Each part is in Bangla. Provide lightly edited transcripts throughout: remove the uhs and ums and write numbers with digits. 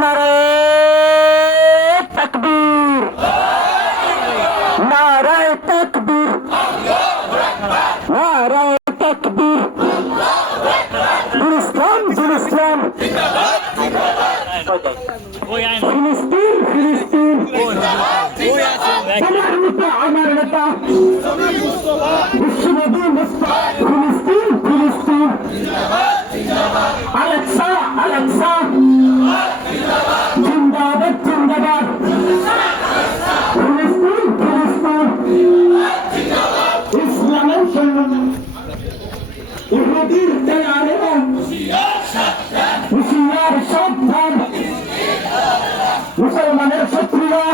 নারে তাকবীর, নারে তাকবীর, নারে তাকবীর। ফিলিস্তিন ফিলিস্তিন, ফিলিস্তিন ফিলিস্তিন। আমার নেতা বিশ্বনবী মুস্তাফা। ফিলিস্তিন ফিলিস্তিন, আলেক্সা আলেক্সা, জিন্দাবাদ জিন্দাবাদ। ফিলিস্তিন ফিলিস্তিন, ইসলামের সৈন্য ইহুদির দেয়ালেরা হুঁশিয়ার সাবধান। মুসলমানের শত্রুরা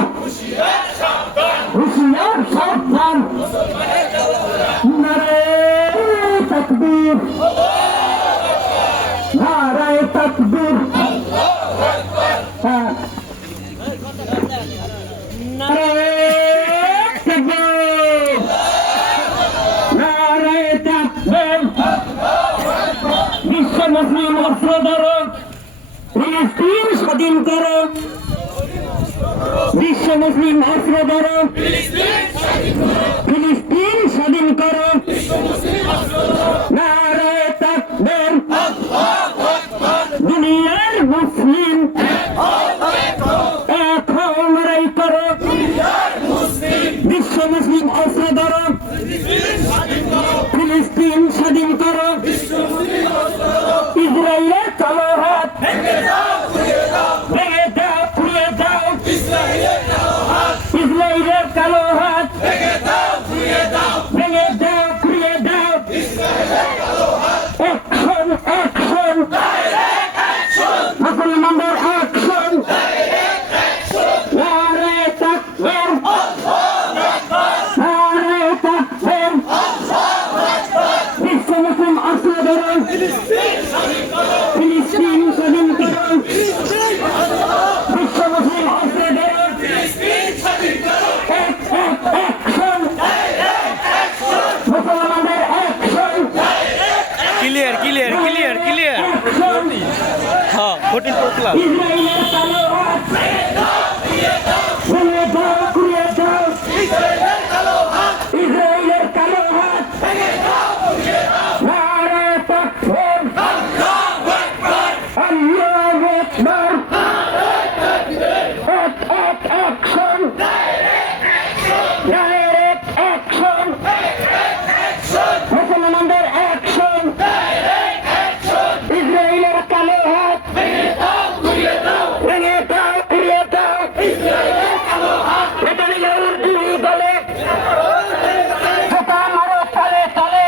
হুঁশিয়ার সাবধান। নারে তাকবীর, নারে তাকবীর। নারে তাকবীর, নারে তাকবীর। বিশ্ব মুসলিম অস্ত্র ধরো, ফিলিস্তিন স্বাধীন করো। বিশ্ব মুসলিম অস্ত্র ধরো, ফিলিস্তিন স্বাধীন করো। নারে তাকবীর। দুনিয়ার মুসলিম এক হও, লড়াই করো। বিশ্ব মুসলিম অস্ত্র ধরো, ফিলিস্তিন স্বাধীন করো। ইসরায়েলের কালো হাত ভেঙে দাও, পুড়িয়ে দাও। ইসরায়েলের কালো হাত ভেঙে দাও, পুড়িয়ে দাও। অ্যাকশন অ্যাকশন, মুসলমানদের অ্যাকশন। নারে তাকবীর, নারে তাকবীর। বিশ্ব মুসলিম অস্ত্র ধরো, ফিলিস্তিন স্বাধীন করো। বিশ্ব মুসলিম অস্ত্র ধরো, অ্যাকশন, মুসলমানদের action. Clear clear clear clear. হ্যাঁ 14 প্রক্লাস। ইসরায়েলের কালো হাত ভেঙে দাও, পুড়িয়ে দাও। ইসরায়েলের কালো হাত নারে তাকবীর, আল্লাহু আকবার। Action, direct action. মুসলমানদের অ্যাকশন। ইসরায়েলের কালো হাত ভেঙে দাও, পুড়িয়ে দাও। এটা নিজের দুই দলে ঠোকা মারো তলে তলে।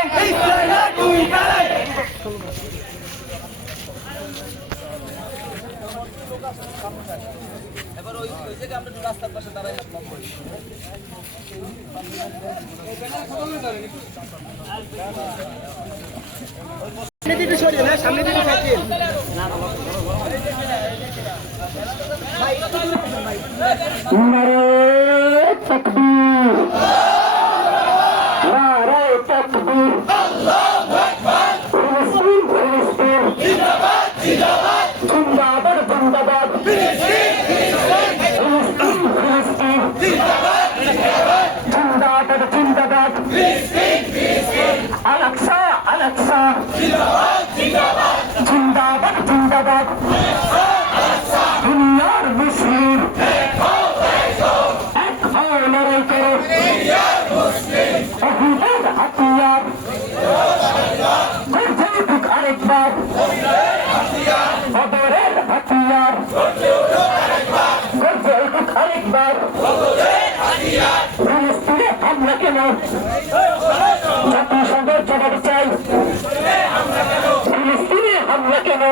নারে তাকবীর, নারে তাকবীর। ফিলিস্তিন ফিলিস্তিন, জিন্দাবাদ জিন্দাবাদ। ফিলিস্তিন ফিলিস্তিন, জিন্দাবাদ জিন্দাবাদ। আলেক্সা আলেক্সা, জিন্দাবাদ জিন্দাবাদ। দুনিয়ার মুসলিম এক হও, লড়াই করো। অহিদের হাতিয়ার গর্জে উঠুক আরেকবার। বদরের হাতিয়ার গর্জে উঠুক আরেকবার। ফিলিস্তিনে হামলা কেন? জাতিসংঘের জবাব চাই। ফিলিস্তিনে হামলা কেন?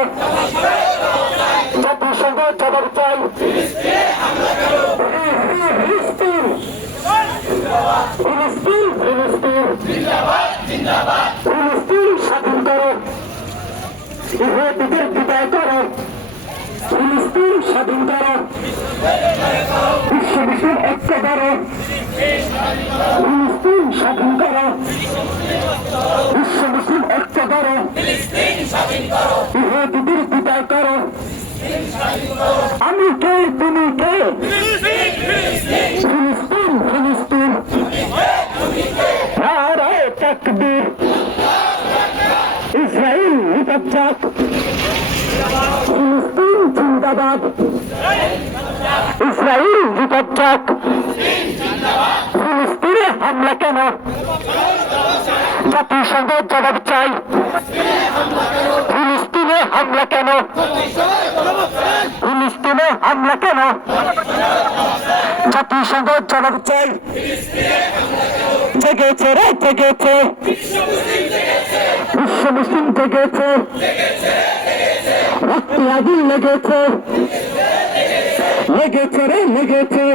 জাতিসংঘের জবাব চাই। ফিলিস্তিন ফিলিস্তিন, ফিলিস্তিন স্বাধীন করো। ইহুদিদের বিদায় করো। ফিলিস্তিন স্বাধীন করো। বিশ্ব ঐক্য করো। ফিলিস্তিন স্বাধীন করো, বিশ্ব মুসলিম ঐক্য করো, ইহুদিদের বিদায় করো। আমি কে, তুমি কে? ফিলিস্তিন, ফিলিস্তিন, নারায়ে তাকবীর, ইসরাইল নিপাত, ফিলিস্তিন জিন্দাবাদ, ইসরাইল নিপাত। ফিলিস্তিনে হামলা কেন? জাতিসংঘ জবাব চাই। ফিলিস্তিনে হামলা কেন? ফিলিস্তিনে হামলা কেন? জাতিসংঘ জবাব চাই। জেগেছে রে, জেগেছে, বিশ্ব মুসলিম জেগেছে, রক্তে আগুন লেগেছে, লেগেছে রে, লেগেছে।